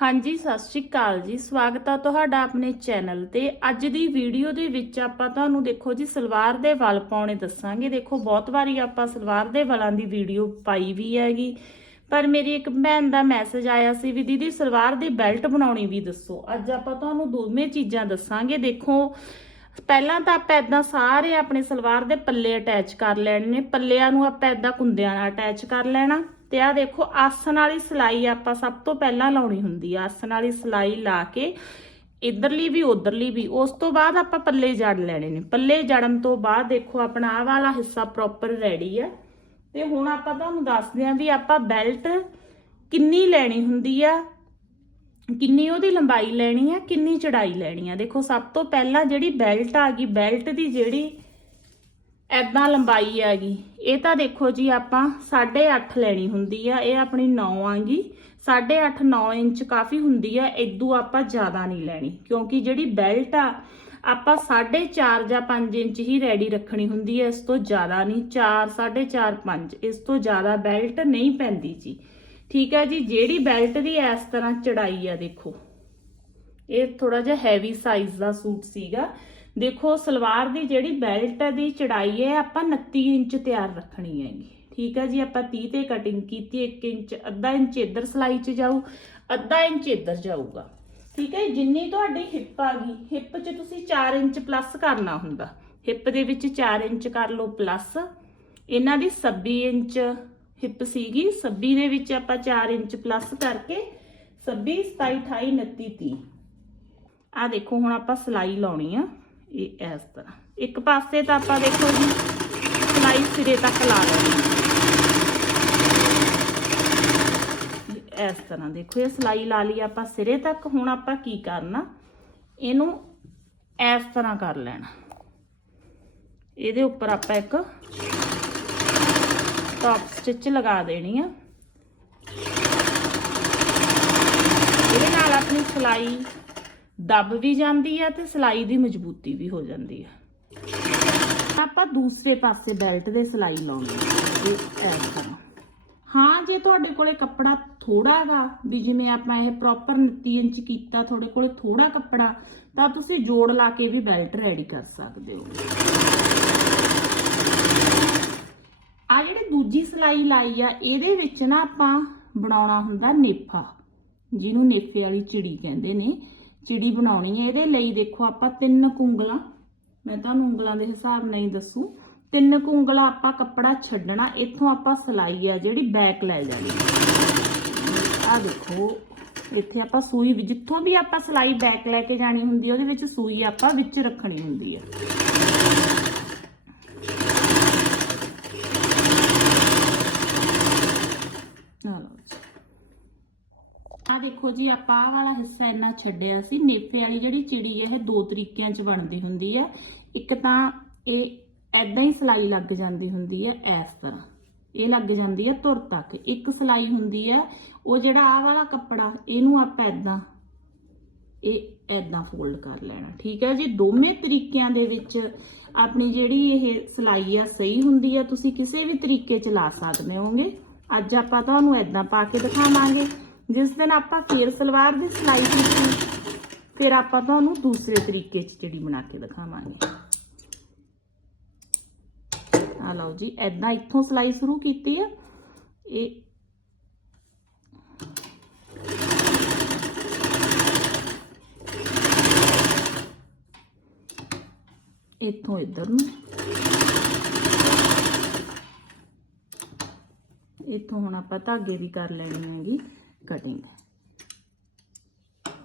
ਹਾਂਜੀ, ਸਤਿ ਸ਼੍ਰੀ ਅਕਾਲ ਜੀ। ਸਵਾਗਤ ਆ ਤੁਹਾਡਾ ਆਪਣੇ ਚੈਨਲ ਤੇ। ਅੱਜ ਦੀ ਵੀਡੀਓ ਦੇ ਵਿੱਚ ਆਪਾਂ ਤੁਹਾਨੂੰ ਦੇਖੋ ਜੀ, ਸਲਵਾਰ ਦੇ ਵਲ ਪਾਉਣੇ ਦੱਸਾਂਗੇ। ਦੇਖੋ, ਬਹੁਤ ਵਾਰੀ ਆਪਾਂ ਸਲਵਾਰ ਦੇ ਵਲਾਂ ਦੀ ਵੀਡੀਓ ਪਾਈ ਵੀ ਹੈਗੀ। ਪਰ ਮੇਰੀ ਇੱਕ ਭੈਣ ਦਾ ਮੈਸੇਜ ਆਇਆ ਸੀ ਵੀ ਦੀਦੀ, ਸਲਵਾਰ ਦੀ ਬੈਲਟ ਬਣਾਉਣੀ ਵੀ ਦੱਸੋ। ਅੱਜ ਆਪਾਂ ਤੁਹਾਨੂੰ ਦੋਵੇਂ ਚੀਜ਼ਾਂ ਦੱਸਾਂਗੇ। ਦੇਖੋ, ਪਹਿਲਾਂ ਤਾਂ ਆਪਾਂ ਇਦਾਂ ਸਾਰੇ ਆਪਣੇ ਸਲਵਾਰ ਦੇ ਪੱਲੇ ਅਟੈਚ ਕਰ ਲੈਣੇ ਨੇ। ਪੱਲਿਆਂ ਨੂੰ ਆਪਾਂ ਇਦਾਂ ਕੁੰਦਿਆਂ ਨਾਲ ਅਟੈਚ ਕਰ ਲੈਣਾ। ਤੇ ਆ ਦੇਖੋ, ਆਸਣ ਵਾਲੀ ਸਲਾਈ ਆਪਾਂ ਸਭ ਤੋਂ ਪਹਿਲਾਂ ਲਾਉਣੀ ਹੁੰਦੀ ਆ। ਆਸਣ ਵਾਲੀ ਸਲਾਈ ਲਾ ਕੇ ਇਧਰਲੀ ਵੀ, ਉਧਰਲੀ ਵੀ, ਉਸ ਤੋਂ ਬਾਅਦ ਆਪਾਂ ਪੱਲੇ ਜੜ ਲੈਣੇ ਨੇ। ਪੱਲੇ ਜੜਨ ਤੋਂ ਬਾਅਦ ਦੇਖੋ, ਆਪਣਾ ਆਹ ਵਾਲਾ ਹਿੱਸਾ ਪ੍ਰੋਪਰ ਰੈਡੀ ਆ। ਤੇ ਹੁਣ ਆਪਾਂ ਤੁਹਾਨੂੰ ਦੱਸਦੇ ਆਂ ਵੀ ਆਪਾਂ ਬੈਲਟ ਕਿੰਨੀ ਲੈਣੀ ਹੁੰਦੀ ਆ, ਕਿੰਨੀ ਉਹਦੀ ਲੰਬਾਈ ਲੈਣੀ ਆ, ਕਿੰਨੀ ਚੜਾਈ ਲੈਣੀ ਆ। ਦੇਖੋ, ਸਭ ਤੋਂ ਪਹਿਲਾਂ ਜਿਹੜੀ ਬੈਲਟ ਆ ਗਈ ਬੈਲਟ ਦੀ ਜਿਹੜੀ ਐਦਾਂ ਲੰਬਾਈ ਆ ਗਈ ਇਹ ਤਾਂ ਦੇਖੋ ਜੀ ਆਪਾਂ 8.5 ਲੈਣੀ ਹੁੰਦੀ ਆ, ਇਹ ਆਪਣੀ 9 ਆਂਗੀ 8.5 9 ਇੰਚ ਕਾਫੀ ਹੁੰਦੀ ਆ ਇਦੋਂ ਆਪਾਂ ਜ਼ਿਆਦਾ ਨਹੀਂ ਲੈਣੀ, ਕਿਉਂਕਿ ਜਿਹੜੀ ਬੈਲਟ ਆ, ਆਪਾਂ 4.5 ਜਾਂ 5 ਇੰਚ ਹੀ ਰੈਡੀ ਰੱਖਣੀ ਹੁੰਦੀ ਹੈ ਇਸ ਤੋਂ ਜ਼ਿਆਦਾ ਨਹੀਂ 4 4.5 5 ਇਸ ਤੋਂ ਜ਼ਿਆਦਾ ਬੈਲਟ ਨਹੀਂ ਪੈਂਦੀ ਜੀ। ਠੀਕ ਹੈ ਜੀ, ਜਿਹੜੀ ਬੈਲਟ ਦੀ ਇਸ ਤਰ੍ਹਾਂ ਚੜਾਈ ਆ ਦੇਖੋ, ਇਹ ਥੋੜਾ ਜਿਹਾ ਹੈਵੀ ਸਾਈਜ਼ ਦਾ ਸੂਟ ਸੀਗਾ। ਦੇਖੋ, ਸਲਵਾਰ ਦੀ ਜਿਹੜੀ ਬੈਲਟ ਦੀ ਚੜਾਈ ਹੈ, ਆਪਾਂ 29 ਇੰਚ ਤਿਆਰ ਰੱਖਣੀ ਹੈਗੀ। ਠੀਕ ਹੈ ਜੀ, ਆਪਾਂ 30 ਤੇ ਕਟਿੰਗ ਕੀਤੀ 1 ਇੰਚ, ਅੱਧਾ ਇੰਚ ਇੱਧਰ ਸਲਾਈ 'ਚ ਜਾਊ, ਅੱਧਾ ਇੰਚ ਇੱਧਰ ਜਾਊਗਾ। ਠੀਕ ਹੈ ਜਿੰਨੀ ਤੁਹਾਡੀ ਹਿੱਪ ਆ ਗਈ ਹਿੱਪ 'ਚ ਤੁਸੀਂ 4 ਇੰਚ ਪਲੱਸ ਕਰਨਾ ਹੁੰਦਾ। ਹਿੱਪ ਦੇ ਵਿੱਚ 4 ਇੰਚ ਕਰ ਲਓ ਪਲੱਸ ਇਹਨਾਂ ਦੀ 26 ਇੰਚ ਹਿੱਪ ਸੀਗੀ 26 ਦੇ ਵਿੱਚ ਆਪਾਂ 4 ਇੰਚ ਪਲੱਸ ਕਰਕੇ 26 27 28 29 30 ਆ ਦੇਖੋ, ਹੁਣ ਆਪਾਂ ਸਲਾਈ ਲਾਉਣੀ ਆ। ਇਹ ਇਸ ਤਰ੍ਹਾਂ। ਇੱਕ ਪਾਸੇ ਤਾਂ ਆਪਾਂ ਦੇਖੋ ਜੀ, ਸਲਾਈ ਸਿਰੇ ਤੱਕ ਲਾ ਲੈਣੀ ਇਸ ਤਰ੍ਹਾਂ ਦੇਖੋ, ਇਹ ਸਲਾਈ ਲਾ ਲਈ ਆਪਾਂ ਸਿਰੇ ਤੱਕ। ਹੁਣ ਆਪਾਂ ਕੀ ਕਰਨਾ, ਇਹਨੂੰ ਇਸ ਤਰ੍ਹਾਂ ਕਰ ਲੈਣਾ। ਇਹਦੇ ਉੱਪਰ ਆਪਾਂ ਇੱਕ ਟੌਪ ਸਟਿਚ ਲਗਾ ਦੇਣੀ ਆ। ਇਹਦੇ ਨਾਲ ਆਪਣੀ ਸਲਾਈ ਦੱਬ ਵੀ ਜਾਂਦੀ ਆ ਤੇ ਸਲਾਈ ਦੀ ਮਜ਼ਬੂਤੀ ਵੀ ਹੋ ਜਾਂਦੀ ਹੈ ਆਪਾਂ ਦੂਸਰੇ ਪਾਸੇ ਬੈਲਟ ਦੇ ਸਲਾਈ ਲਾਉਣੀ ਹੈ ਹਾਂ, ਜੇ ਤੁਹਾਡੇ ਕੋਲੇ ਕੱਪੜਾ ਥੋੜਾ ਹੈਗਾ ਵੀ ਜਿਵੇਂ ਆਪਾਂ ਇਹ ਪ੍ਰੋਪਰ 29 ਇੰਚ ਕੀਤਾ, ਤੁਹਾਡੇ ਕੋਲੇ ਥੋੜਾ ਕੱਪੜਾ, ਤਾਂ ਤੁਸੀਂ ਜੋੜ ਲਾ ਕੇ ਵੀ ਬੈਲਟ ਰੈਡੀ ਕਰ ਸਕਦੇ ਹੋ। ਆ ਜਿਹੜੀ ਦੂਜੀ ਸਲਾਈ ਲਾਈ ਆ, ਇਹਦੇ ਵਿੱਚ ਨਾ ਆਪਾਂ ਬਣਾਉਣਾ ਹੁੰਦਾ ਨੇਫਾ। ਜਿਹਨੂੰ ਨੇਫੇ ਵਾਲੀ ਚਿੜੀ ਕਹਿੰਦੇ ਨੇ। ਚਿੜੀ ਬਣਾਉਣੀ ਹੈ, ਇਹਦੇ ਲਈ ਦੇਖੋ ਆਪਾਂ ਤਿੰਨ ਕੁੰਗਲਾਂ, ਮੈਂ ਤੁਹਾਨੂੰ ਉਂਗਲਾਂ ਦੇ ਹਿਸਾਬ ਨਾਲ ਹੀ ਦੱਸੂ। ਤਿੰਨ ਕੁੰਗਲਾਂ ਆਪਾਂ ਕੱਪੜਾ ਛੱਡਣਾ, ਇੱਥੋਂ ਆਪਾਂ ਸਲਾਈ ਆ, ਜਿਹੜੀ ਬੈਕ ਲੈ ਜਾਣੀ। ਆ ਦੇਖੋ, ਇੱਥੇ ਆਪਾਂ ਸੂਈ ਵੀ- ਜਿੱਥੋਂ ਵੀ ਆਪਾਂ ਸਲਾਈ ਬੈਕ ਲੈ ਕੇ ਜਾਣੀ ਹੁੰਦੀ ਹੈ ਉਹਦੇ ਵਿੱਚ ਸੂਈ ਆਪਾਂ ਵਿੱਚ ਰੱਖਣੀ ਹੁੰਦੀ ਆ ਲਓ ਜੀ ਆ ਦੇਖੋ ਜੀ, ਆਪਾਂ ਆਹ ਵਾਲਾ ਹਿੱਸਾ ਇੰਨਾ ਛੱਡਿਆ ਸੀ, ਨੇਫੇ ਵਾਲੀ ਜਿਹੜੀ ਚਿੜੀ ਹੈ, ਇਹ ਦੋ ਤਰੀਕਿਆਂ 'ਚ ਬਣਦੀ ਹੁੰਦੀ ਹੈ ਇੱਕ ਤਾਂ ਇਹ ਐਦਾਂ ਹੀ ਸਲਾਈ ਲੱਗ ਜਾਂਦੀ ਹੁੰਦੀ ਹੈ ਇਸ ਤਰ੍ਹਾਂ। ਇਹ ਲੱਗ ਜਾਂਦੀ ਹੈ ਤੁਰ ਤੱਕ। ਇੱਕ ਸਲਾਈ ਹੁੰਦੀ ਹੈ ਉਹ ਜਿਹੜਾ ਆਹ ਵਾਲਾ ਕੱਪੜਾ, ਇਹਨੂੰ ਆਪਾਂ ਐਦਾਂ ਇਹ ਐਦਾਂ ਫੋਲਡ ਕਰ ਲੈਣਾ, ਠੀਕ ਹੈ ਜੀ? ਦੋਵੇਂ ਤਰੀਕਿਆਂ ਦੇ ਵਿੱਚ ਆਪਣੀ ਜਿਹੜੀ ਇਹ ਸਲਾਈ ਆ, ਸਹੀ ਹੁੰਦੀ ਆ। ਤੁਸੀਂ ਕਿਸੇ ਵੀ ਤਰੀਕੇ ਚ ਲਾ ਸਕਦੇ ਹੋਗੇ। ਅੱਜ ਆਪਾਂ ਤੁਹਾਨੂੰ ਐਦਾਂ ਪਾ ਕੇ ਦਿਖਾਵਾਂਗੇ। ਜਿਸ ਦਿਨ ਆਪਾਂ ਫੇਰ ਸਲਵਾਰ ਦੀ ਸਿਲਾਈ ਕੀਤੀ, ਫਿਰ ਆਪਾਂ ਤੁਹਾਨੂੰ ਦੂਸਰੇ ਤਰੀਕੇ ਚ ਜਿਹੜੀ ਬਣਾ ਕੇ ਦਿਖਾਵਾਂਗੇ। ਆ ਲਓ ਜੀ ਐਦਾਂ ਇੱਥੋਂ ਸਿਲਾਈ ਸ਼ੁਰੂ ਕੀਤੀ ਆ। ਇਹ ਇੱਥੋਂ ਇੱਧਰ ਨੂੰ। ਇੱਥੋਂ ਹੁਣ ਆਪਾਂ ਧਾਗੇ ਵੀ ਕਰ ਲੈਣੇ ਹੈਗੀ। ਕਟਿੰਗ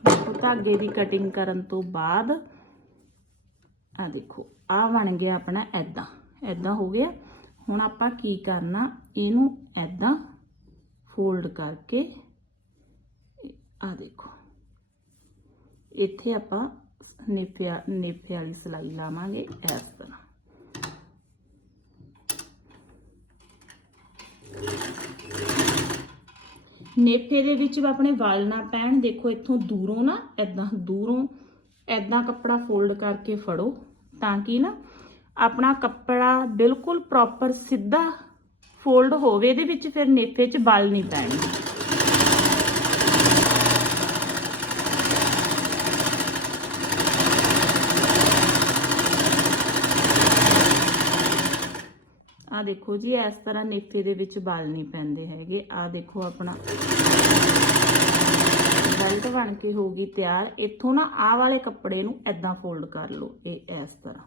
ਦੇਖੋ ਧਾਗੇ ਦੀ ਕਟਿੰਗ ਕਰਨ ਤੋਂ ਬਾਅਦ ਆ ਦੇਖੋ, ਆ ਬਣ ਗਿਆ ਆਪਣਾ ਐਦਾਂ ਐਦਾਂ ਹੋ ਗਿਆ। ਹੁਣ ਆਪਾਂ ਕੀ ਕਰਨਾ, ਇਹਨੂੰ ਐਦਾਂ ਫੋਲਡ ਕਰਕੇ ਆ ਦੇਖੋ। ਇੱਥੇ ਆਪਾਂ ਨੇਫੇ ਨੇਫੇ ਵਾਲੀ ਸਲਾਈ ਲਾਵਾਂਗੇ ਇਸ ਤਰ੍ਹਾਂ। ਨੇਫੇ ਦੇ ਵਿੱਚ ਆਪਣੇ ਵਾਲ ਨਾ ਪੈਣ, ਦੇਖੋ ਇੱਥੋਂ ਦੂਰੋਂ ਨਾ ਐਦਾਂ ਦੂਰੋਂ ਐਦਾਂ ਕੱਪੜਾ ਫੋਲਡ ਕਰਕੇ ਫੜੋ ਤਾਂ ਕਿ ਨਾ ਆਪਣਾ ਕੱਪੜਾ ਬਿਲਕੁਲ ਪ੍ਰੋਪਰ ਸਿੱਧਾ ਫੋਲਡ ਹੋਵੇ, ਇਹਦੇ ਵਿੱਚ ਫਿਰ ਨੇਫੇ 'ਚ ਵਲ ਨਹੀਂ ਪੈਣਗੇ ਦੇਖੋ ਜੀ, ਇਸ ਤਰ੍ਹਾਂ ਨੇਫੇ ਦੇ ਵਿੱਚ ਬਲ ਨਹੀਂ ਪੈਂਦੇ ਹੈਗੇ। ਆ ਦੇਖੋ ਆਪਣਾ ਬੈਲਟ ਬਣ ਕੇ ਹੋ ਗਈ ਤਿਆਰ। ਇੱਥੋਂ ਨਾ ਆਹ ਵਾਲੇ ਕੱਪੜੇ ਨੂੰ ਐਦਾਂ ਫੋਲਡ ਕਰ ਲਓ, ਇਹ ਇਸ ਤਰ੍ਹਾਂ।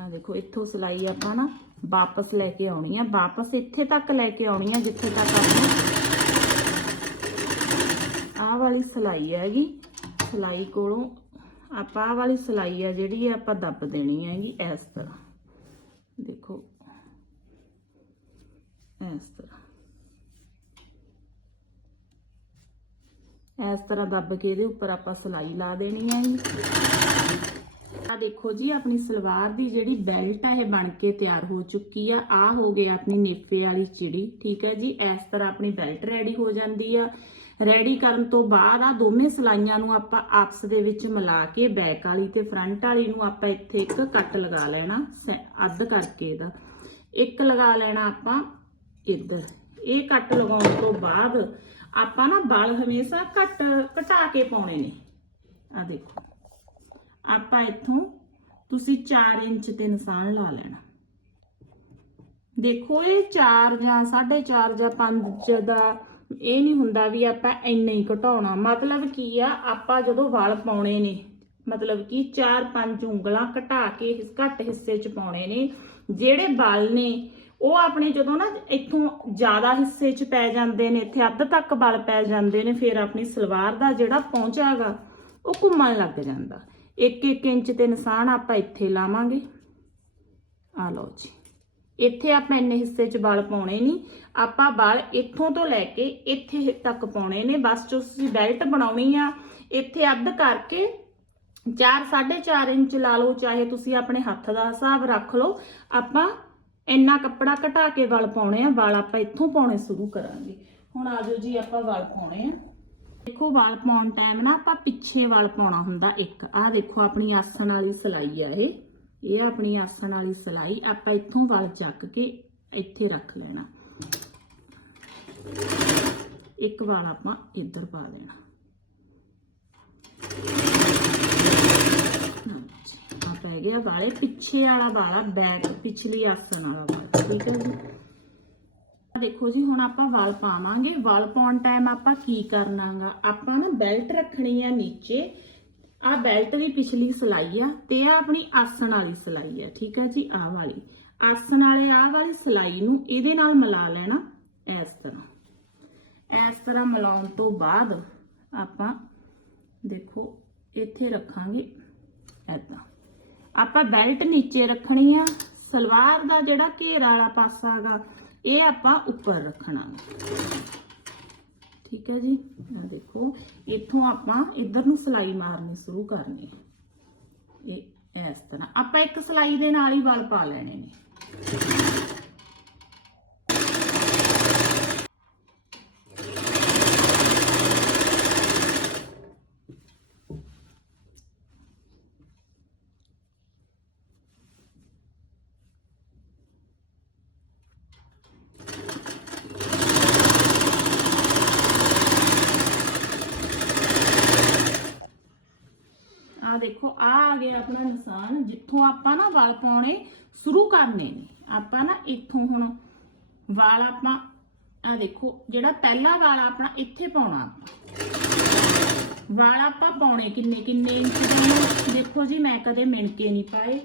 ਆ ਦੇਖੋ, ਇੱਥੋਂ ਸਿਲਾਈ ਆਪਾਂ ਨਾ ਵਾਪਸ ਲੈ ਕੇ ਆਉਣੀ ਆ। ਵਾਪਸ ਇੱਥੇ ਤੱਕ ਲੈ ਕੇ ਆਉਣੀ ਆ, ਜਿੱਥੇ ਤੱਕ ਆਪਾਂ ਆਹ ਵਾਲੀ ਸਿਲਾਈ ਹੈਗੀ। ਸਿਲਾਈ ਕੋਲੋਂ ਆਪਾਂ ਆਹ ਵਾਲੀ ਸਿਲਾਈ ਆ ਜਿਹੜੀ ਆਪਾਂ ਦੱਬ ਦੇਣੀ ਹੈਗੀ ਇਸ ਤਰ੍ਹਾਂ। ਦੇਖੋ, ਇਸ ਤਰ੍ਹਾਂ। ਇਸ ਤਰ੍ਹਾਂ ਦੱਬ ਕੇ ਇਹਦੇ ਉੱਪਰ ਆਪਾਂ ਸਿਲਾਈ ਲਾ ਦੇਣੀ ਹੈਗੀ। ਆ ਦੇਖੋ ਜੀ, ਆਪਣੀ ਸਲਵਾਰ ਦੀ ਜਿਹੜੀ ਬੈਲਟ ਆ, ਇਹ ਬਣ ਕੇ ਤਿਆਰ ਹੋ ਚੁੱਕੀ ਆ। ਆ ਹੋ ਗਈ ਆਪਣੀ ਨੇਫੇ ਵਾਲੀ ਚਿੜੀ, ਠੀਕ ਹੈ ਜੀ? ਇਸ ਤਰ੍ਹਾਂ ਆਪਣੀ ਬੈਲਟ ਰੈਡੀ ਹੋ ਜਾਂਦੀ ਆ। ਰੈਡੀ ਕਰਨ ਤੋਂ ਬਾਅਦ ਆ ਦੋਵੇਂ ਸਲਾਈਆਂ ਨੂੰ ਆਪਾਂ ਆਪਸ ਦੇ ਵਿੱਚ ਮਿਲਾ ਕੇ ਬੈਕ ਵਾਲੀ ਤੇ ਫਰੰਟ ਵਾਲੀ ਨੂੰ ਆਪਾਂ ਇੱਥੇ ਇੱਕ ਕੱਟ ਲਗਾ ਲੈਣਾ ਅੱਧ ਕਰਕੇ ਇਹਦਾ। ਇੱਕ ਲਗਾ ਲੈਣਾ ਆਪਾਂ ਇੱਧਰ। ਇਹ ਕੱਟ ਲਗਾਉਣ ਤੋਂ ਬਾਅਦ ਆਪਾਂ ਨਾ ਬਲ ਹਮੇਸ਼ਾ ਘੱਟ ਘਟਾ ਕੇ ਪਾਉਣੇ ਨੇ। ਆ ਦੇਖੋ। ਆਪਾਂ ਇੱਥੋਂ ਤੁਸੀਂ 4 ਇੰਚ ਤੇ ਨਿਸ਼ਾਨ ਲਾ ਲੈਣਾ। ਦੇਖੋ ਇਹ 4 ਜਾਂ 4.5 ਜਾਂ 5 ਦਾ ਇਹ ਨਹੀਂ ਹੁੰਦਾ ਵੀ ਆਪਾਂ ਇੰਨਾ ਹੀ ਘਟਾਉਣਾ। ਮਤਲਬ ਕੀ ਆ, ਆਪਾਂ ਜਦੋਂ ਵਾਲ ਪਾਉਣੇ ਨੇ, ਮਤਲਬ ਕਿ 4-5 ਉਂਗਲਾਂ ਘਟਾ ਕੇ ਇਸ ਘੱਟ ਹਿੱਸੇ 'ਚ ਪਾਉਣੇ ਨੇ, ਜਿਹੜੇ ਵਾਲ ਨੇ, ਉਹ ਆਪਣੇ ਜਦੋਂ ਨਾ ਇੱਥੋਂ ਜ਼ਿਆਦਾ ਹਿੱਸੇ 'ਚ ਪੈ ਜਾਂਦੇ ਨੇ, ਇੱਥੇ ਅੱਧ ਤੱਕ ਵਾਲ ਪੈ ਜਾਂਦੇ ਨੇ, ਫਿਰ ਆਪਣੀ ਸਲਵਾਰ ਦਾ ਜਿਹੜਾ ਪਹੁੰਚਾ ਹੈਗਾ ਉਹ ਘੁੰਮਣ ਲੱਗ ਜਾਂਦਾ। 1-1 ਇੰਚ ਤੇ ਨਿਸ਼ਾਨ ਆਪਾਂ ਇੱਥੇ ਲਾਵਾਂਗੇ। ਆ ਲਓ ਜੀ। ਇੱਥੇ ਆਪਾਂ ਇੰਨੇ ਹਿੱਸੇ 'ਚ ਵਾਲ ਪਾਉਣੇ ਨਹੀਂ। ਆਪਾਂ ਵਾਲ ਇੱਥੋਂ ਤੋਂ ਲੈ ਕੇ ਇੱਥੇ ਤੱਕ ਪਾਉਣੇ ਨੇ। ਬਸ ਜੋ ਤੁਸੀਂ ਬੈਲਟ ਬਣਾਉਣੀ ਆ, ਇੱਥੇ ਅੱਧ ਕਰਕੇ 4 4.5 ਇੰਚ ਲਾ ਲਓ, ਚਾਹੇ ਤੁਸੀਂ ਆਪਣੇ ਹੱਥ ਦਾ ਹਿਸਾਬ ਰੱਖ ਲਓ। ਆਪਾਂ ਇੰਨਾ ਕੱਪੜਾ ਘਟਾ ਕੇ ਵਾਲ ਪਾਉਣੇ ਆ। ਵਾਲ ਆਪਾਂ ਇੱਥੋਂ ਪਾਉਣੇ ਸ਼ੁਰੂ ਕਰਾਂਗੇ। ਹੁਣ ਆਜੋ ਜੀ, ਆਪਾਂ ਵਾਲ ਪਾਉਣੇ ਆ। ਦੇਖੋ, ਵਾਲ ਪਾਉਣ ਟਾਈਮ ਨਾ ਆਪਾਂ ਪਿੱਛੇ ਵਾਲ ਪਾਉਣਾ ਹੁੰਦਾ ਇੱਕ। ਆਹ ਦੇਖੋ, ਆਪਣੀ ਆਸਣ ਵਾਲੀ ਸਲਾਈ ਆ ਇਹ। ਇਹ ਆ ਆਪਣੀ ਆਸਣ ਵਾਲੀ ਸਲਾਈ ਆਪਾਂ ਇੱਥੋਂ ਵਾਲ ਚੱਕ ਕੇ ਇੱਥੇ ਰੱਖ ਲੈਣਾ। ਇੱਕ ਵਾਲ ਆਪਾਂ ਇੱਧਰ ਪਾ ਦੇਣਾ। ਆ ਪੈ ਗਿਆ ਵਾਲੇ। ਪਿੱਛੇ ਵਾਲਾ ਵਾਲਾ ਬੈਕ ਪਿਛਲੀ ਆਸਣ ਵਾਲਾ ਵਾਲ, ਠੀਕ ਹੈ ਜੀ? ਦੇਖੋ ਜੀ, ਹੁਣ ਆਪਾਂ ਵਾਲ ਪਾਵਾਂਗੇ। ਵਾਲ ਪਾਉਣ ਟਾਈਮ ਆਪਾਂ ਕੀ ਕਰਨਾਗਾ? ਆਪਾਂ ਨਾ ਬੈਲਟ ਰੱਖਣੀ ਆ ਨੀਚੇ। ਆ ਬੈਲਟ ਦੀ ਪਿਛਲੀ ਸਿਲਾਈ ਆ ਤੇ ਆ ਆਪਣੀ ਆਸਣ ਵਾਲੀ ਸਿਲਾਈ ਆ, ਠੀਕ ਹੈ ਜੀ ਆਹ ਵਾਲੀ। ਆਸਣ ਵਾਲੇ ਆਹ ਵਾਲੀ ਸਿਲਾਈ ਨੂੰ ਇਹਦੇ ਨਾਲ ਮਿਲਾ ਲੈਣਾ ਇਸ ਤਰ੍ਹਾਂ। ਇਸ ਤਰ੍ਹਾਂ ਮਿਲਾਉਣ ਤੋਂ ਬਾਅਦ ਆਪਾਂ ਦੇਖੋ, ਇੱਥੇ ਰੱਖਾਂਗੇ ਐਦਾਂ ਆਪਾਂ ਬੈਲਟ ਨੀਚੇ ਰੱਖਣੀ ਆ, ਸਲਵਾਰ ਦਾ ਜਿਹੜਾ ਘੇਰ ਵਾਲਾ ਪਾਸਾ ਹੈਗਾ, ਇਹ ਆਪਾਂ ਉੱਪਰ ਰੱਖਣਾ। ਠੀਕ ਹੈ ਜੀ? ਆ ਦੇਖੋ, ਇੱਥੋਂ ਆਪਾਂ ਇੱਧਰ ਨੂੰ ਸਲਾਈ ਮਾਰਨੀ ਸ਼ੁਰੂ ਕਰਨੀ ਹੈ। ਇਹ ਇਸ ਤਰ੍ਹਾਂ। ਆਪਾਂ ਇੱਕ ਸਲਾਈ ਦੇ ਨਾਲ ਹੀ ਵਾਲ ਪਾ ਲੈਣੇ ਨੇ ਆ ਦੇਖੋ, ਆ ਆ ਗਿਆ ਆਪਣਾ ਨਿਸ਼ਾਨ, ਜਿੱਥੋਂ ਆਪਾਂ ਨਾ ਵਾਲ ਪਾਉਣੇ ਸ਼ੁਰੂ ਕਰਨੇ ਨੇ। ਆਪਾਂ ਨਾ ਇੱਥੋਂ ਹੁਣ ਵਾਲ ਆਪਾਂ, ਆ ਦੇਖੋ, ਜਿਹੜਾ ਪਹਿਲਾ ਵਾਲ ਆਪਣਾ ਇੱਥੇ ਪਾਉਣਾ ਆਪਾਂ। ਵਾਲ ਆਪਾਂ ਪਾਉਣੇ ਕਿੰਨੇ ਕਿੰਨੇ ਇੰਚ ਦੇ ਦੇਖੋ ਜੀ, ਮੈਂ ਕਦੇ ਮਿਣਕੇ ਨਹੀਂ ਪਾਏ।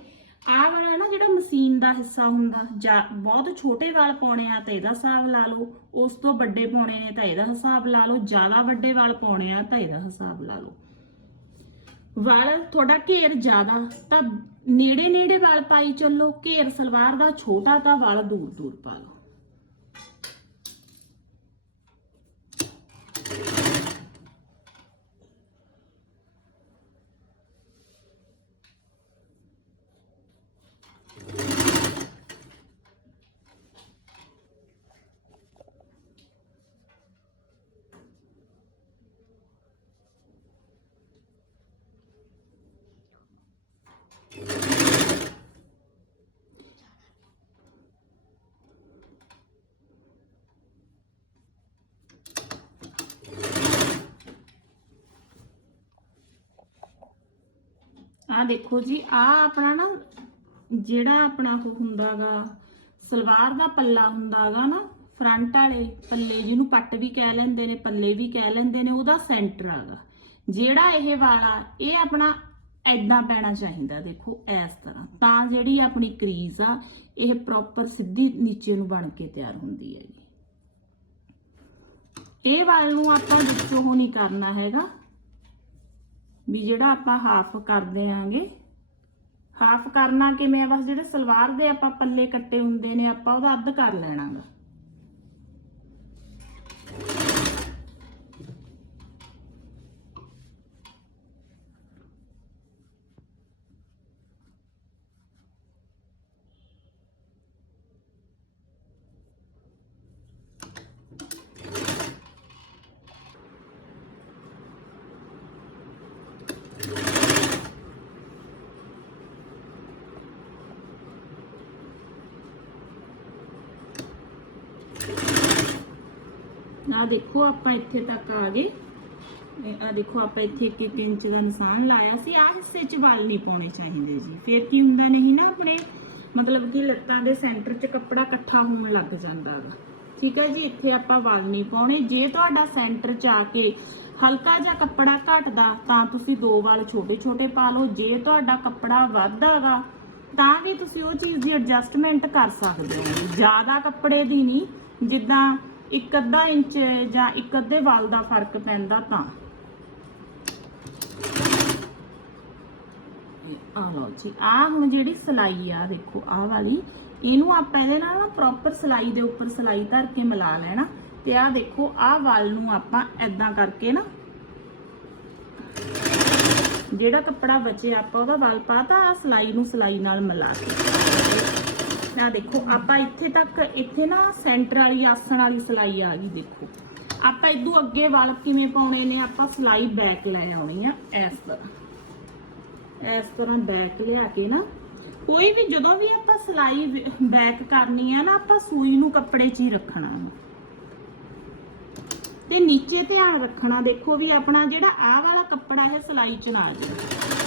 ਆ ਵਾਲਾ ਨਾ ਜਿਹੜਾ ਮਸ਼ੀਨ ਦਾ ਹਿੱਸਾ ਹੁੰਦਾ, ਜਾਂ ਬਹੁਤ ਛੋਟੇ ਵਾਲ ਪਾਉਣੇ ਆ ਤਾਂ ਇਹਦਾ ਹਿਸਾਬ ਲਾ ਲਓ। ਉਸ ਤੋਂ ਵੱਡੇ ਪਾਉਣੇ ਨੇ ਤਾਂ ਇਹਦਾ ਹਿਸਾਬ ਲਾ ਲਓ। ਜ਼ਿਆਦਾ ਵੱਡੇ ਵਾਲ ਪਾਉਣੇ ਆ ਤਾਂ ਇਹਦਾ ਹਿਸਾਬ ਲਾ ਲਓ। ਵਾਲ, ਤੁਹਾਡਾ ਘੇਰ ਜ਼ਿਆਦਾ, ਤਾਂ ਨੇੜੇ ਨੇੜੇ ਵਾਲ ਪਾਈ ਚੱਲੋ, ਘੇਰ ਸਲਵਾਰ ਦਾ ਛੋਟਾ ਤਾਂ ਵਾਲ ਦੂਰ ਦੂਰ ਪਾ ਲਓ। ਆ ਦੇਖੋ ਜੀ, ਆ ਆਪਣਾ ਨਾ ਜਿਹੜਾ ਆਪਣਾ ਉਹ ਹੁੰਦਾਗਾ, ਸਲਵਾਰ ਦਾ ਪੱਲਾ ਹੁੰਦਾਗਾ ਨਾ, ਫਰੰਟ ਵਾਲੇ ਪੱਲੇ ਜਿਹਨੂੰ ਪੱਟ ਵੀ ਕਹਿ ਲੈਂਦੇ ਨੇ, ਪੱਲੇ ਵੀ ਕਹਿ ਲੈਂਦੇ ਨੇ, ਉਹਦਾ ਸੈਂਟਰ ਆਗਾ। ਜਿਹੜਾ ਇਹ ਵਾਲਾ, ਇਹ ਆਪਣਾ ਐਦਾਂ ਪੈਣਾ ਚਾਹੀਦਾ, ਦੇਖੋ, ਇਸ ਤਰ੍ਹਾਂ। ਤਾਂ ਜਿਹੜੀ ਆਪਣੀ ਕਰੀਜ਼ ਆ, ਇਹ ਪ੍ਰੋਪਰ ਸਿੱਧੀ ਨੀਚੇ ਨੂੰ ਬਣ ਕੇ ਤਿਆਰ ਹੁੰਦੀ ਹੈ ਜੀ ਇਹ ਵਾਲ ਨੂੰ ਆਪਾਂ ਵਿੱਚੋਂ ਨਹੀਂ ਕਰਨਾ ਹੈਗਾ। ਵੀ ਜਿਹੜਾ ਆਪਾਂ ਹਾਫ ਕਰ ਆਂਗੇ ਹਾਫ ਕਰਨਾ ਕਿਵੇਂ ਆ? ਬਸ ਜਿਹੜੇ ਸਲਵਾਰ ਦੇ ਆਪਾਂ ਪੱਲੇ ਕੱਟੇ ਹੁੰਦੇ ਨੇ, ਆਪਾਂ ਉਹਦਾ ਅੱਧ ਕਰ ਲੈਣਾਗਾ। ਆ ਦੇਖੋ, ਆਪਾਂ ਇੱਥੇ ਤੱਕ ਆ ਗਏ। ਆ ਦੇਖੋ, ਆਪਾਂ ਇੱਥੇ 1 ਇੰਚ ਦਾ ਨਿਸ਼ਾਨ ਲਾਇਆ ਸੀ। ਆ ਹਿੱਸੇ 'ਚ ਵਾਲ ਨਹੀਂ ਪਾਉਣੇ ਚਾਹੀਦੇ ਜੀ। ਫਿਰ ਕੀ ਹੁੰਦਾ ਨਹੀਂ ਨਾ ਆਪਣੇ, ਮਤਲਬ ਕਿ ਲੱਤਾਂ ਦੇ ਸੈਂਟਰ 'ਚ ਕੱਪੜਾ ਇਕੱਠਾ ਹੋਣ ਲੱਗ ਜਾਂਦਾ ਗਾ ਠੀਕ ਹੈ ਜੀ, ਇੱਥੇ ਆਪਾਂ ਵਾਲ ਨਹੀਂ ਪਾਉਣੇ। ਜੇ ਤੁਹਾਡਾ ਸੈਂਟਰ 'ਚ ਆ ਕੇ ਹਲਕਾ ਜਿਹਾ ਕੱਪੜਾ ਘਟਦਾ, ਤਾਂ ਤੁਸੀਂ ਦੋ ਵਾਲ ਛੋਟੇ ਛੋਟੇ ਪਾ ਲਓ। ਜੇ ਤੁਹਾਡਾ ਕੱਪੜਾ ਵੱਧਦਾਗਾ ਤਾਂ ਵੀ ਤੁਸੀਂ ਉਹ ਚੀਜ਼ ਦੀ ਐਡਜਸਟਮੈਂਟ ਕਰ ਸਕਦੇ ਹੋ। ਜ਼ਿਆਦਾ ਕੱਪੜੇ ਦੀ ਨਹੀਂ, ਜਿੱਦਾਂ ਇੱਕ ਅੱਧਾ ਇੰਚ ਜਾਂ ਇੱਕ ਅੱਧੇ ਵਾਲ ਦਾ ਫ਼ਰਕ ਪੈਂਦਾ ਤਾਂ। ਆ ਲਓ ਜੀ ਆ ਹੁਣ ਜਿਹੜੀ ਸਲਾਈ ਆ, ਦੇਖੋ ਆ ਵਾਲੀ, ਇਹਨੂੰ ਆਪਾਂ ਇਹਦੇ ਨਾਲ ਪ੍ਰੋਪਰ ਸਲਾਈ ਦੇ ਉੱਪਰ ਸਲਾਈ ਧਰ ਕੇ ਮਿਲਾ ਲੈਣਾ। ਤੇ ਆ ਦੇਖੋ ਆ ਵਾਲ ਨੂੰ ਆਪਾਂ ਐਦਾਂ ਕਰਕੇ ਨਾ, ਜਿਹੜਾ ਕੱਪੜਾ ਬਚੇ ਆਪਾਂ ਉਹਦਾ ਵਾਲ ਪਾਤਾ ਆ ਸਲਾਈ ਨੂੰ ਸਲਾਈ ਨਾਲ ਮਿਲਾ ਕੇ। ਆ ਦੇਖੋ, ਆਪਾਂ ਇੱਥੇ ਤੱਕ, ਇੱਥੇ ਨਾ ਸੈਂਟਰ ਵਾਲੀ, ਆਸਣ ਵਾਲੀ ਸਲਾਈ ਆ ਗਈ, ਦੇਖੋ। ਆਪਾਂ ਇਦੋਂ ਅੱਗੇ ਵਾਲ ਕਿਵੇਂ ਪਾਉਣੇ ਨੇ, ਆਪਾਂ ਸਲਾਈ ਬੈਕ ਲੈ ਆਉਣੀ ਆ, ਇਸ ਤਰ੍ਹਾਂ। ਇਸ ਤਰ੍ਹਾਂ ਬੈਕ ਲਿਆ ਕੇ ਨਾ, ਕੋਈ ਵੀ ਜਦੋਂ ਵੀ ਆਪਾਂ ਸਲਾਈ ਬੈਕ ਕਰਨੀ ਆ ਨਾ, ਆਪਾਂ ਸੂਈ ਨੂੰ ਕੱਪੜੇ 'ਚ ਹੀ ਰੱਖਣਾ ਤੇ ਨੀਚੇ ਧਿਆਨ ਰੱਖਣਾ, ਦੇਖੋ ਵੀ ਆਪਣਾ ਜਿਹੜਾ ਆਹ ਵਾਲਾ ਕੱਪੜਾ ਹੈ, ਸਲਾਈ 'ਚ ਨਾ ਆ ਜਾਵੇ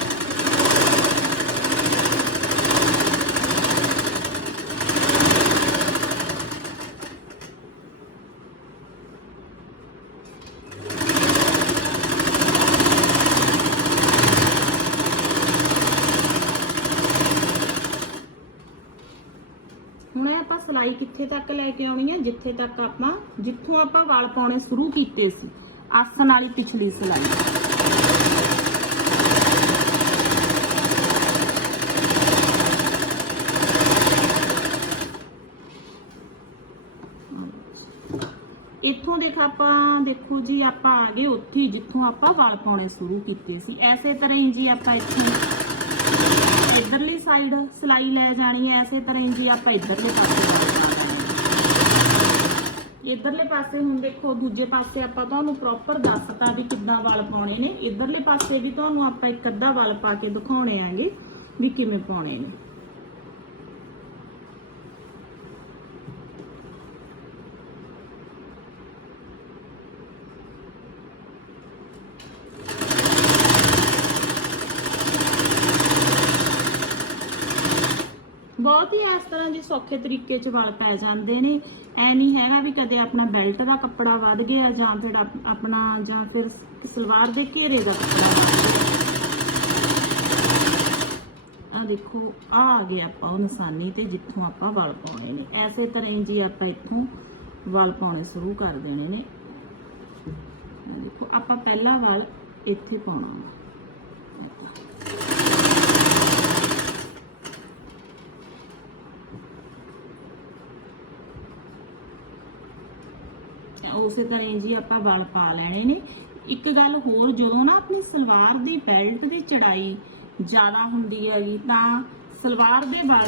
ਹੁਣ ਇਹ ਆਪਾਂ ਸਲਾਈ ਕਿੱਥੇ ਤੱਕ ਲੈ ਕੇ ਆਉਣੀ ਹੈ ਜਿੱਥੇ ਤੱਕ ਆਪਾਂ ਜਿੱਥੋਂ ਆਪਾਂ ਵਾਲ ਪਾਉਣੇ ਸ਼ੁਰੂ ਕੀਤੇ ਸੀ, ਆਸਣ ਵਾਲੀ ਪਿਛਲੀ ਸਲਾਈ। ਇੱਥੋਂ ਦੇਖ ਆਪਾਂ, ਦੇਖੋ ਜੀ, ਆਪਾਂ ਆ ਗਏ ਉੱਥੇ ਹੀ ਜਿੱਥੋਂ ਆਪਾਂ ਵਾਲ ਪਾਉਣੇ ਸ਼ੁਰੂ ਕੀਤੇ ਸੀ। ਐਸੇ ਤਰ੍ਹਾਂ ਹੀ ਜੀ ਆਪਾਂ ਇੱਥੇ ਇਧਰਲੀ ਸਾਈਡ ਸਲਾਈ ਲੈ ਜਾਣੀ ਹੈ, ਐਸੇ ਤਰ੍ਹਾਂ ਹੀ ਜੀ ਆਪਾਂ ਇਧਰਲੇ ਪਾਸੇ ਇਧਰਲੇ ਪਾਸੇ ਹੁਣ ਦੇਖੋ, ਦੂਜੇ ਪਾਸੇ ਆਪਾਂ ਤੁਹਾਨੂੰ ਪ੍ਰੋਪਰ ਦੱਸਤਾ ਵੀ ਕਿੱਦਾਂ ਵਾਲ ਪਾਉਣੇ ਨੇ। ਇਧਰਲੇ ਪਾਸੇ ਵੀ ਤੁਹਾਨੂੰ ਆਪਾਂ ਇੱਕ ਅੱਧਾ ਵਾਲ ਪਾ ਕੇ ਦਿਖਾਉਣੇ ਆਂਗੇ ਵੀ ਕਿਵੇਂ ਪਾਉਣੇ ਨੇ ਬਹੁਤ ਹੀ ਇਸ ਤਰ੍ਹਾਂ ਦੇ ਸੌਖੇ ਤਰੀਕੇ ਚ ਵਾਲ ਪੈ ਜਾਂਦੇ ਨੇ। ਐ ਨਹੀਂ ਹੈਗਾ ਵੀ ਕਦੇ ਆਪਣਾ ਬੈਲਟ ਦਾ ਕੱਪੜਾ ਵੱਧ ਗਿਆ ਜਾਂ ਫਿਰ ਆਪਣਾ ਜਾਂ ਫਿਰ ਸਲਵਾਰ ਦੇ ਘੇਰੇ ਦਾ ਕੱਪੜਾ ਆ ਦੇਖੋ ਆ ਆ ਗਏ ਆਪਾਂ ਉਹ ਨਿਸ਼ਾਨੀ ਤੇ ਜਿੱਥੋਂ ਆਪਾਂ ਵਾਲ ਪਾਉਣੇ ਨੇ। ਐਸੇ ਤਰ੍ਹਾਂ ਹੀ ਜੀ ਆਪਾਂ ਇੱਥੋਂ ਵਾਲ ਪਾਉਣੇ ਸ਼ੁਰੂ ਕਰ ਦੇਣੇ ਨੇ। ਦੇਖੋ, ਆਪਾਂ ਪਹਿਲਾ ਵਾਲ ਇੱਥੇ ਪਾਉਣਾ ਵਾ। ਉਸੇ ਤਰ੍ਹਾਂ ਹੀ ਜੀ ਆਪਾਂ ਵਾਲ ਪਾ ਲੈਣੇ ਨੇ। ਇੱਕ ਗੱਲ ਹੋਰ, ਜਦੋਂ ਨਾ ਆਪਣੀ ਸਲਵਾਰ ਦੀ ਬੈਲਟ ਦੀ ਚੜਾਈ ਜ਼ਿਆਦਾ ਹੁੰਦੀ ਹੈ ਜੀ ਤਾਂ ਸਲਵਾਰ ਦੇ ਵਾਲ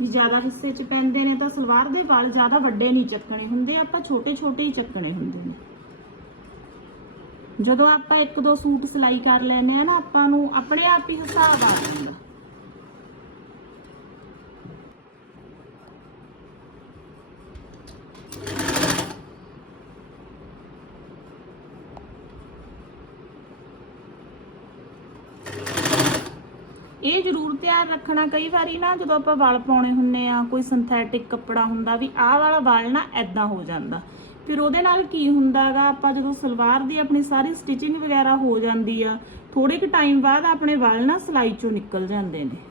ਵੀ ਜ਼ਿਆਦਾ ਹਿੱਸੇ 'ਚ ਪੈਂਦੇ ਨੇ, ਤਾਂ ਸਲਵਾਰ ਦੇ ਵਾਲ ਜ਼ਿਆਦਾ ਵੱਡੇ ਨਹੀਂ ਚੱਕਣੇ ਹੁੰਦੇ, ਆਪਾਂ ਛੋਟੇ ਛੋਟੇ ਹੀ ਚੱਕਣੇ ਹੁੰਦੇ ਨੇ। ਜਦੋਂ ਆਪਾਂ ਇੱਕ ਦੋ ਸੂਟ ਸਿਲਾਈ ਕਰ ਲੈਨੇ ਆ ਨਾ, ਆਪਾਂ ਨੂੰ ਆਪਣੇ ਆਪ ਹੀ ਹਿਸਾਬ ਆ ਜਾਂਦਾ ਜ਼ਰੂਰ ਧਿਆਨ ਰੱਖਣਾ ਕਈ ਵਾਰੀ ਨਾ ਜਦੋਂ ਆਪਾਂ ਵਾਲ ਪਾਉਣੇ ਹੁੰਨੇ ਆ, ਕੋਈ ਸਿੰਥੈਟਿਕ ਕੱਪੜਾ ਹੁੰਦਾ ਵੀ ਆਹ ਵਾਲਾ ਵਾਲ ਨਾ ਐਦਾਂ ਹੋ ਜਾਂਦਾ। ਫਿਰ ਉਹਦੇ ਨਾਲ ਕੀ ਹੁੰਦਾਗਾ ਆਪਾਂ ਜਦੋਂ ਸਲਵਾਰ ਦੀ ਆਪਣੀ ਸਾਰੀ ਸਟਿਚਿੰਗ ਵਗੈਰਾ ਹੋ ਜਾਂਦੀ ਆ ਥੋੜੇ ਕੁ ਟਾਈਮ ਬਾਅਦ ਆਪਣੇ ਵਾਲ ਨਾ ਸਲਾਈ ਚੋਂ ਨਿਕਲ ਜਾਂਦੇ ਨੇ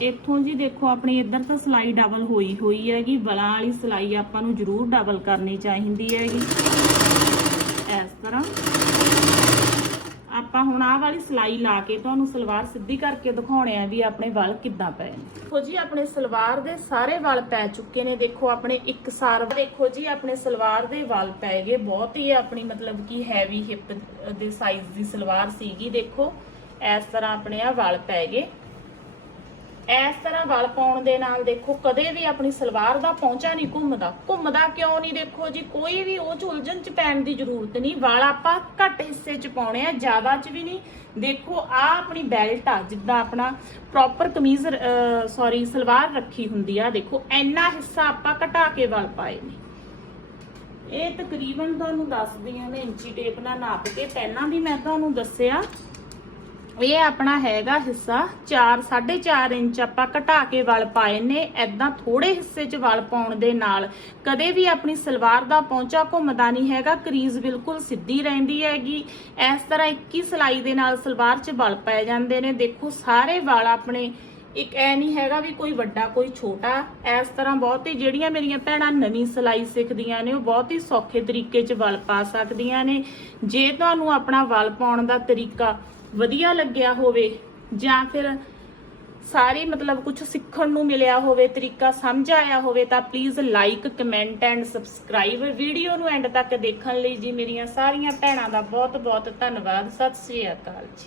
ਇੱਥੋਂ ਜੀ, ਦੇਖੋ, ਆਪਣੀ ਇੱਧਰ ਤਾਂ ਸਲਾਈ ਡਬਲ ਹੋਈ ਹੋਈ ਹੈਗੀ। ਬਲਾਂ ਵਾਲੀ ਸਲਾਈ ਆਪਾਂ ਨੂੰ ਜ਼ਰੂਰ ਡਬਲ ਕਰਨੀ ਚਾਹੀਦੀ ਹੈਗੀ। ਇਸ ਤਰ੍ਹਾਂ। ਆਪਾਂ ਹੁਣ ਆਹ ਵਾਲੀ ਸਲਾਈ ਲਾ ਕੇ ਤੁਹਾਨੂੰ ਸਲਵਾਰ ਸਿੱਧੀ ਕਰਕੇ ਦਿਖਾਉਣੇ ਆ ਵੀ ਆਪਣੇ ਵਾਲ ਕਿੱਦਾਂ ਪਏ ਦੇਖੋ ਜੀ, ਆਪਣੇ ਸਲਵਾਰ ਦੇ ਸਾਰੇ ਵਾਲ ਪੈ ਚੁੱਕੇ ਨੇ। ਦੇਖੋ, ਆਪਣੇ ਇੱਕ ਸਾਰ ਦੇਖੋ ਜੀ, ਆਪਣੇ ਸਲਵਾਰ ਦੇ ਵਾਲ ਪੈ ਗਏ। ਬਹੁਤ ਹੀ ਆਪਣੀ ਮਤਲਬ ਕਿ ਹੈਵੀ ਹਿੱਪ ਦੇ ਸਾਈਜ਼ ਦੀ ਸਲਵਾਰ ਸੀਗੀ। ਦੇਖੋ, ਇਸ ਤਰ੍ਹਾਂ ਆਪਣੇ ਆ ਵਲ ਪੈ ਗਏ। ਇਸ ਤਰ੍ਹਾਂ ਵਲ ਪਾਉਣ ਦੇ ਨਾਲ ਦੇਖੋ ਕਦੇ ਵੀ ਆਪਣੀ ਸਲਵਾਰ ਦਾ ਪਹੁੰਚਾ ਨਹੀਂ ਘੁੰਮਦਾ। ਘੁੰਮਦਾ ਕਿਉਂ ਨਹੀਂ ਦੇਖੋ ਜੀ? ਕੋਈ ਵੀ ਉਹ ਉਲਝਣ ਚ ਪੈਣ ਦੀ ਜ਼ਰੂਰਤ ਨਹੀਂ। ਵਾਲ ਆਪਾਂ ਘੱਟ ਹਿੱਸੇ ਚ ਪਾਉਣੇ ਆ, ਜ਼ਿਆਦਾ ਚ ਵੀ ਨਹੀਂ। ਦੇਖੋ ਆ ਆਪਣੀ ਬੈਲਟ ਆ, ਜਿੱਦਾਂ ਆਪਣਾ ਪ੍ਰੋਪਰ ਕਮੀਜ਼ ਸੌਰੀ ਸਲਵਾਰ ਰੱਖੀ ਹੁੰਦੀ ਆ। ਦੇਖੋ ਇੰਨਾ ਹਿੱਸਾ ਆਪਾਂ ਘਟਾ ਕੇ ਵਲ ਪਾਏ ਨੇ। ਇਹ ਤਕਰੀਬਨ ਤੁਹਾਨੂੰ ਦੱਸਦੀ ਹਾਂ ਮੈਂ ਇੰਚੀ ਟੇਪ ਨਾਲ ਨਾਪ ਕੇ। ਪਹਿਲਾਂ ਵੀ ਮੈਂ ਤੁਹਾਨੂੰ ਦੱਸਿਆ ਇਹ ਆਪਣਾ ਹੈਗਾ ਹਿੱਸਾ 4 4.5 ਇੰਚ ਆਪਾਂ ਘਟਾ ਕੇ ਵਲ ਪਾਏ ਨੇ ਐਦਾਂ ਥੋੜੇ ਹਿੱਸੇ 'ਚ ਵਲ ਪਾਉਣ ਦੇ ਨਾਲ। ਕਦੇ ਵੀ ਆਪਣੀ ਸਲਵਾਰ ਦਾ ਪੌਂਚਾ ਘੁੰਮਦਾ ਨਹੀਂ ਹੈਗਾ, ਕਰੀਜ਼ ਬਿਲਕੁਲ ਸਿੱਧੀ ਰਹਿੰਦੀ ਹੈਗੀ। ਇਸ ਤਰ੍ਹਾਂ 21 ਸਲਾਈ ਦੇ ਨਾਲ ਸਲਵਾਰ 'ਚ ਵਲ ਪਏ ਜਾਂਦੇ ਨੇ। ਦੇਖੋ, ਸਾਰੇ ਵਲ ਆਪਣੇ, ਇੱਕ ਐ ਨਹੀਂ ਹੈਗਾ ਵੀ ਕੋਈ ਵੱਡਾ, ਕੋਈ ਛੋਟਾ। ਇਸ ਤਰ੍ਹਾਂ ਬਹੁਤ ਹੀ ਜਿਹੜੀਆਂ ਮੇਰੀਆਂ ਭੈਣਾਂ ਨਵੀਂ ਸਿਲਾਈ ਸਿੱਖਦੀਆਂ ਨੇ, ਉਹ ਬਹੁਤ ਹੀ ਸੌਖੇ ਤਰੀਕੇ 'ਚ ਵਲ ਪਾ ਸਕਦੀਆਂ ਨੇ। ਜੇ ਤੁਹਾਨੂੰ ਆਪਣਾ ਵਲ ਪਾਉਣ ਦਾ ਤਰੀਕਾ ਵਧੀਆ ਲੱਗਿਆ ਹੋਵੇ ਜਾਂ ਫਿਰ ਸਾਰੀ ਮਤਲਬ ਕੁਝ ਸਿੱਖਣ ਨੂੰ ਮਿਲਿਆ ਹੋਵੇ, ਤਰੀਕਾ ਸਮਝ ਆਇਆ ਹੋਵੇ, ਤਾਂ please like comment and subscribe video ਨੂੰ ਐਂਡ ਤੱਕ ਦੇਖਣ ਲਈ ਜੀ ਮੇਰੀਆਂ ਸਾਰੀਆਂ ਭੈਣਾਂ ਦਾ ਬਹੁਤ ਬਹੁਤ ਧੰਨਵਾਦ। ਸਤਿ ਸ੍ਰੀ ਅਕਾਲ ਜੀ।